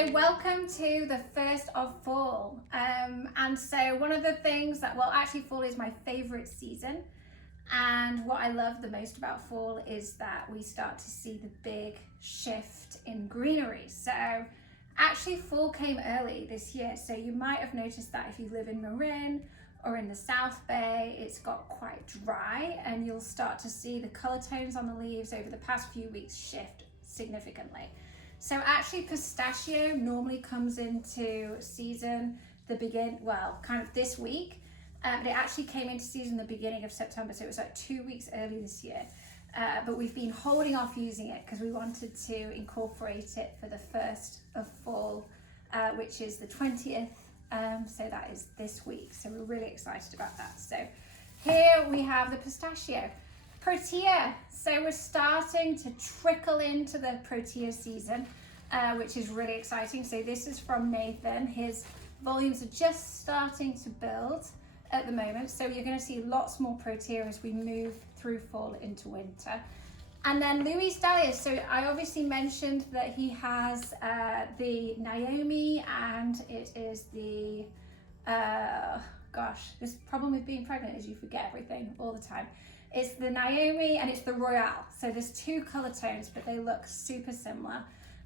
So welcome to the first of fall. And so one of the things that, well, actually fall is my favorite season. And what I love the most about fall is that we start to see the big shift in greenery. So actually fall came early this year. So you might have noticed that if you live in Marin or in the South Bay, it's got quite dry and you'll start to see the color tones on the leaves over the past few weeks shift significantly. So actually pistachio normally comes into season kind of this week. But it actually came into season the beginning of September, so it was like 2 weeks early this year. But we've been holding off using it because we wanted to incorporate it for the first of fall, which is the 20th. So that is this week. So we're really excited about that. So here we have the pistachio. Protea. So we're starting to trickle into the protea season, which is really exciting. So this is from Nathan. His volumes are just starting to build at the moment. So you're going to see lots more protea as we move through fall into winter. And then Louis Dahlia. So I obviously mentioned that he has the Naomi, and it is the, this problem with being pregnant is you forget everything all the time. It's the Naomi and it's the Royale. So there's two color tones, but they look super similar,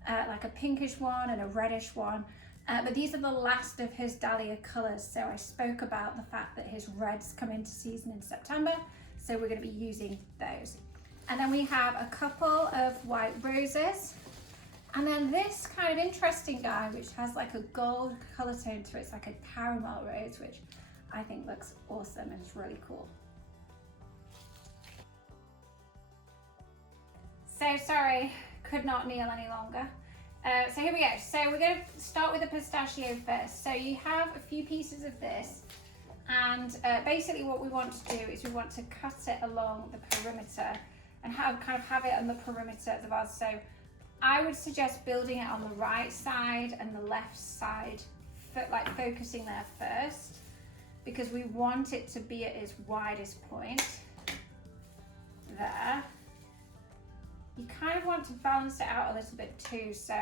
like a pinkish one and a reddish one. But these are the last of his dahlia colors. So I spoke about the fact that his reds come into season in September. So we're going to be using those. And then we have a couple of white roses. And then this kind of interesting guy, which has like a gold color tone to it. It's like a caramel rose, which I think looks awesome and is really cool. So sorry, could not kneel any longer. So here we go. So we're going to start with the pistachio first. So you have a few pieces of this, and basically what we want to do is we want to cut it along the perimeter and have it on the perimeter of the vase. So I would suggest building it on the right side and the left side, like focusing there first, because we want it to be at its widest point there. You kind of want to balance it out a little bit too, so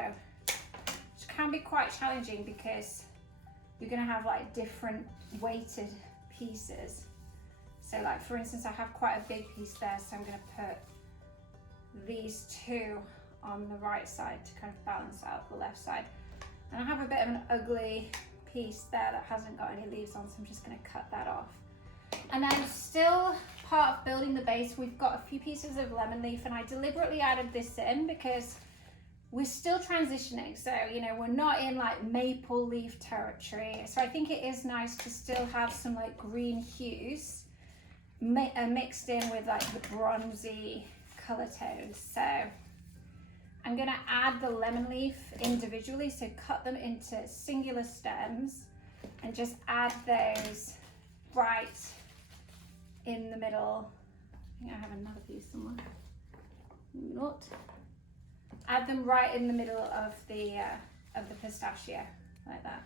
it can be quite challenging because you're going to have like different weighted pieces. So like for instance, I have quite a big piece there, so I'm going to put these two on the right side to kind of balance out the left side. And I have a bit of an ugly piece there that hasn't got any leaves on, so I'm just going to cut that off. And then still part of building the base, we've got a few pieces of lemon leaf, and I deliberately added this in because we're still transitioning. So, you know, we're not in like maple leaf territory. So I think it is nice to still have some like green hues mixed in with like the bronzy color tones. So I'm gonna add the lemon leaf individually. So cut them into singular stems and just add those right in the middle. I think I have another piece somewhere. Not. Add them right in the middle of the pistachio, like that.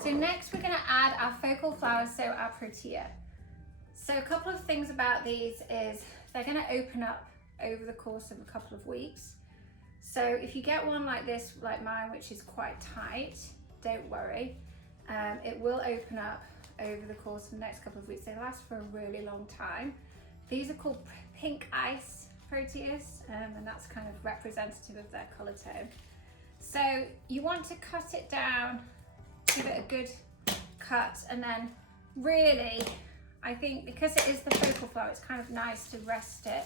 So next we're going to add our focal flowers, so our protea. So a couple of things about these is they're going to open up over the course of a couple of weeks. So if you get one like this, like mine, which is quite tight, don't worry. It will open up over the course of the next couple of weeks. They last for a really long time. These are called pink ice proteas, and that's kind of representative of their color tone. So you want to cut it down, give it a good cut, and then really, I think because it is the focal flower, it's kind of nice to rest it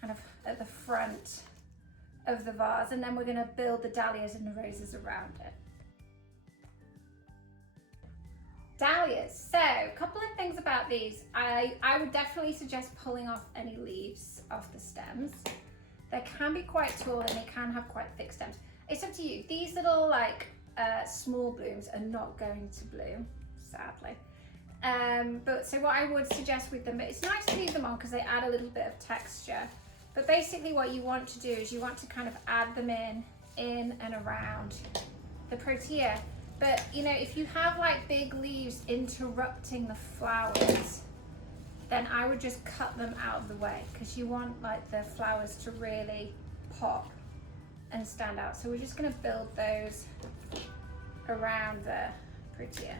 kind of at the front of the vase, and then we're going to build the dahlias and the roses around it. Dahlias. So a couple of things about these. I would definitely suggest pulling off any leaves off the stems. They can be quite tall and they can have quite thick stems. It's up to you. These little like small blooms are not going to bloom, sadly. But so what I would suggest with them, it's nice to leave them on because they add a little bit of texture. But basically what you want to do is you want to kind of add them in and around the protea. But you know, if you have like big leaves interrupting the flowers, then I would just cut them out of the way because you want like the flowers to really pop and stand out. So we're just going to build those around the protea.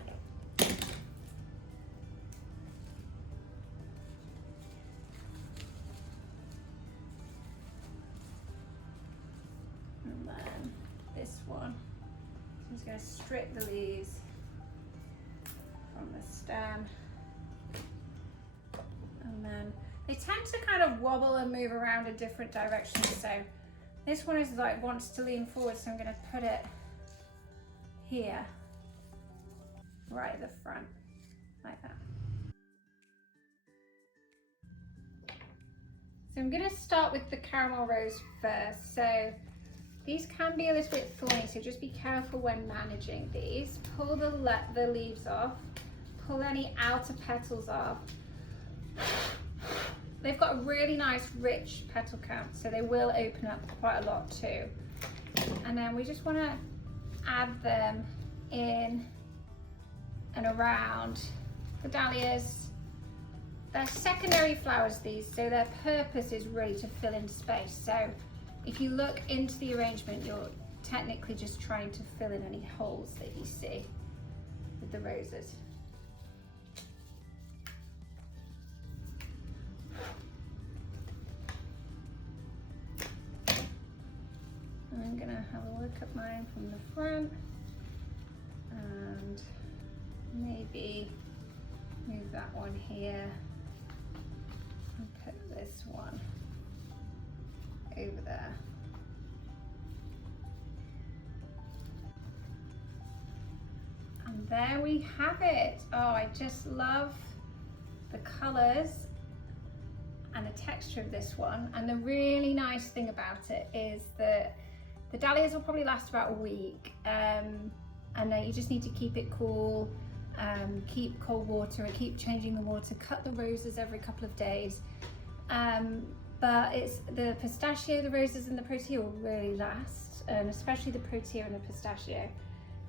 And then this one, I'm just going to strip the leaves from the stem. And then they tend to kind of wobble and move around in different directions. So this one is like wants to lean forward, so I'm going to put it here, right at the front, like that. So I'm going to start with the caramel rose first. So these can be a little bit thorny, so just be careful when managing these. Pull the leaves off, pull any outer petals off. They've got a really nice rich petal count, so they will open up quite a lot too. And then we just want to add them in and around the dahlias. They're secondary flowers, these, so their purpose is really to fill in space. So if you look into the arrangement, you're technically just trying to fill in any holes that you see with the roses. I'm gonna have a look at mine from the front and maybe move that one here and put this one over there. And there we have it. Oh, I just love the colors and the texture of this one. And the really nice thing about it is that the dahlias will probably last about a week, and you just need to keep it cool, keep cold water and keep changing the water, cut the roses every couple of days. But it's the pistachio, the roses and the protea will really last, and especially the protea and the pistachio.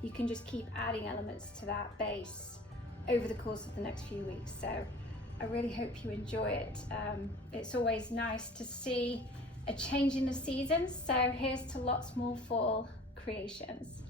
You can just keep adding elements to that base over the course of the next few weeks. So I really hope you enjoy it. It's always nice to see a change in the seasons. So here's to lots more fall creations.